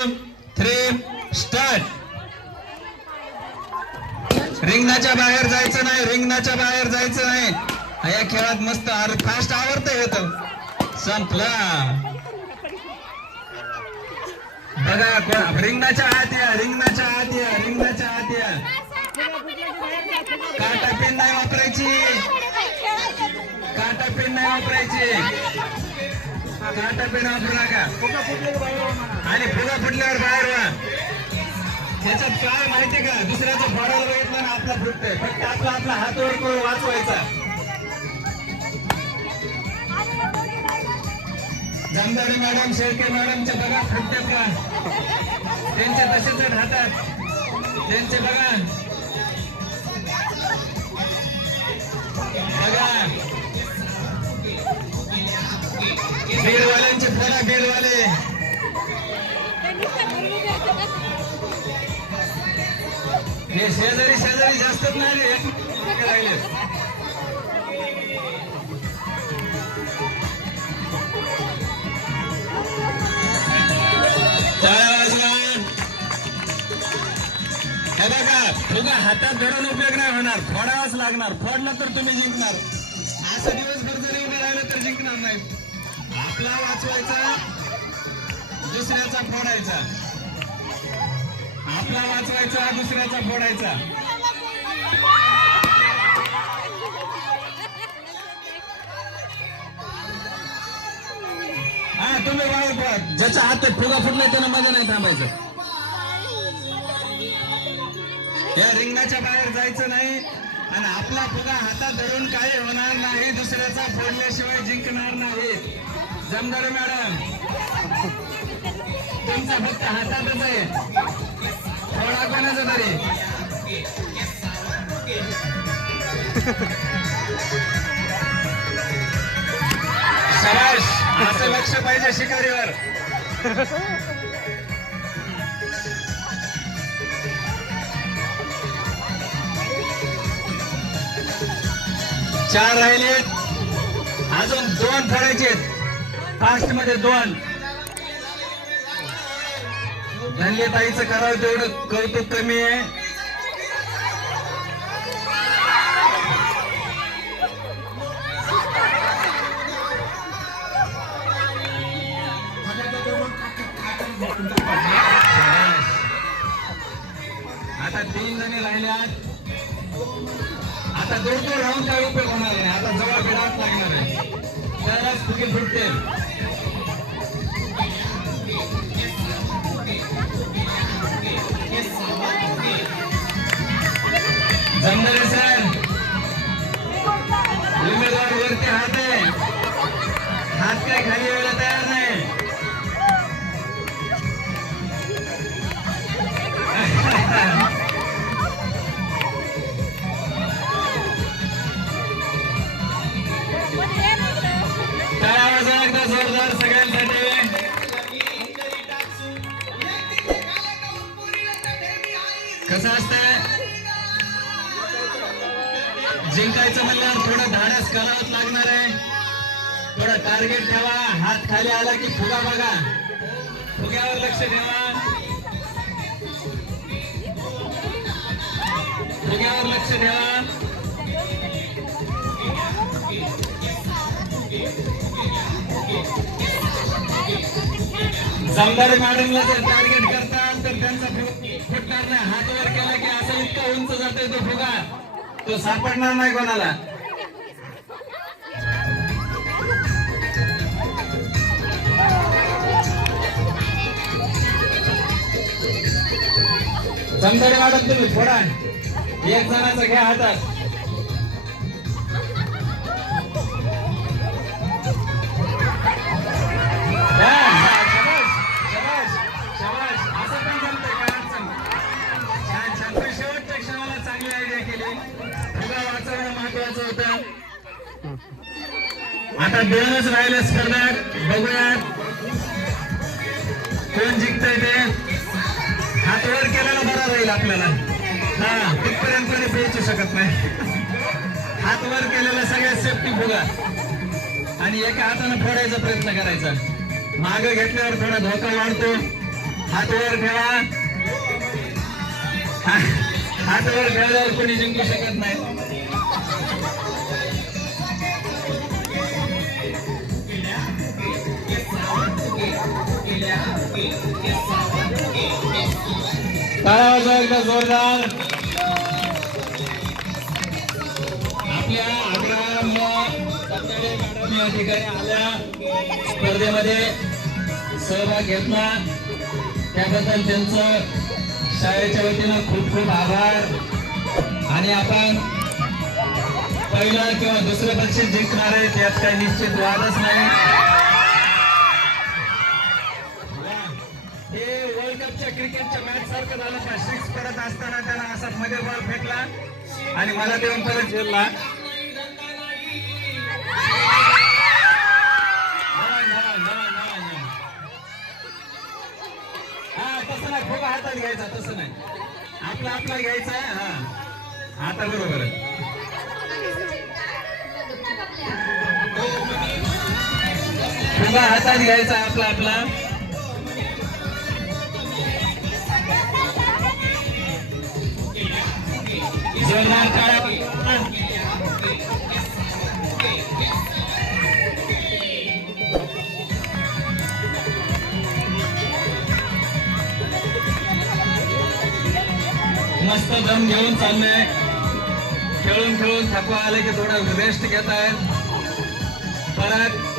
Three start. रिंगणाच्या बाहेर जायचं नाही रिंगणाच्या बाहेर जायचं नाही. या खेळात मस्त फास्ट आवडत येत संपला. बघा कोण- रिंगणाच्या आत या रिंगणाच्या आत या रिंगणाच्या आत या. काटा पेन नाही वापरायची. काटा पेन नाही वापरायची. काटा पेन वापरू नका आणि फुगा फुटल्यावर बाहेर व्हा त्याच्यात काय माहिती का? दुसऱ्याचं फॉरवर बघितलं ना आपला फुटतंय. फक्त आपला आपला हात वर करून वाचवायचा. जामदारी मॅडम शेळके मॅडमचे बघा फुटतात का? त्यांचे तसेच आहेत हातात. त्यांचे बघा. शेजारी शेजारी जास्तच नाही राहिले. हे बघा तुझा हातात धरून उपयोग नाही होणार. फोडावाच लागणार. फोडलं तर तुम्ही जिंकणार. असं दिवसभर जरी उभे राहिलं तर जिंकणार नाही आपला वाचवायचा दुसऱ्याचा फोडायचा. आपला वाचवायचा दुसऱ्याचा फोडायचा. हा तुम्ही बाहेर पडा. ज्याच्या हातात फुगा फुटलाय त्यानं मध्ये नाही थांबायचं. या रिंगणाच्या बाहेर जायचं नाही. आणि आपला फुगा हातात धरून काही होणार नाही दुसऱ्याचा फोडल्याशिवाय जिंकणार नाही. जमदार मॅडम तुमचा फक्त हातातच आहे. थोडा तरी. असं लक्ष पाहिजे शिकारीवर. चार राहिले अजून दोन फोडायचे फास्टमध्ये दोन. धन्यताईचं करावं तेवढं कौतुक कमी आहे. आता तीन जणी राहिल्यात. आता दूर दूर राहून काय उपयोग होणार नाही. आता जवळ बिडावच लागणार आहे. तरच फुगे फुटते जमदारे सर उमेदवार वरती हात आहे. हात काय खाली यायला तयार नाही. एकदा जोरदार सगळ्यांसाठी. कसं असतंय? जिंकायचं म्हणल्यावर थोडं धाडस करावंच लागणार आहे. थोडं टार्गेट ठेवा. हात खाली आला की फुगा बघा. फुग्यावर लक्ष ठेवा. फुग्यावर लक्ष ठेवा. जमदारी मॅडमला जर टार्गेट करताल तर त्यांचा फुटणार नाही. हातावर केला की असं इतका उंच जातोय तो फुगा. तो सापडणार नाही कोणाला. जमदारी मॅडम तुम्ही फोडा. एक जणाचा घ्या हातात. महत्वाचं होतं? आता दोनच राहिले स्पर्धक बघूयात. कोण जिंकतय ते? हात वर केलेला बरा राहील आपल्याला. हा तिथपर्यंत कोणी पोहोचू शकत नाही. हात वर केलेला सगळ्यात सेफ्टी फुगा आणि एका हाताने फोडायचा प्रयत्न करायचा. मागे घेतल्यावर थोडा धोका वाढतो. हात वर ठेवा. हात वर ठेवल्यावर कोणी जिंकू शकत नाही. एकदा जोरदार. आपल्या अकरा मॅडम या ठिकाणी आल्या. स्पर्धेमध्ये सहभाग घेतला. त्याबद्दल त्यांचं शाळेच्या वतीनं खूप खूप आभार. आणि आपण पहिलं किंवा दुसरं पक्षी जिंकणार आहे त्यात काही निश्चित वादच नाही. मॅच सिक्स करत असताना त्याला असा मध्ये बॉल फेकला आणि मला देऊन परत झेलला हा तसं नाही. खूप हातात घ्यायचा तसं नाही. आपला आपला घ्यायचा हा. आता बरोबर आहे. हातात घ्यायचा आपला आपला. जोरदार टाळ्या मस्त दम घेऊन चाललंय. खेळून खेळून थकवा आले की थोडा रेस्ट घेत आहेत परत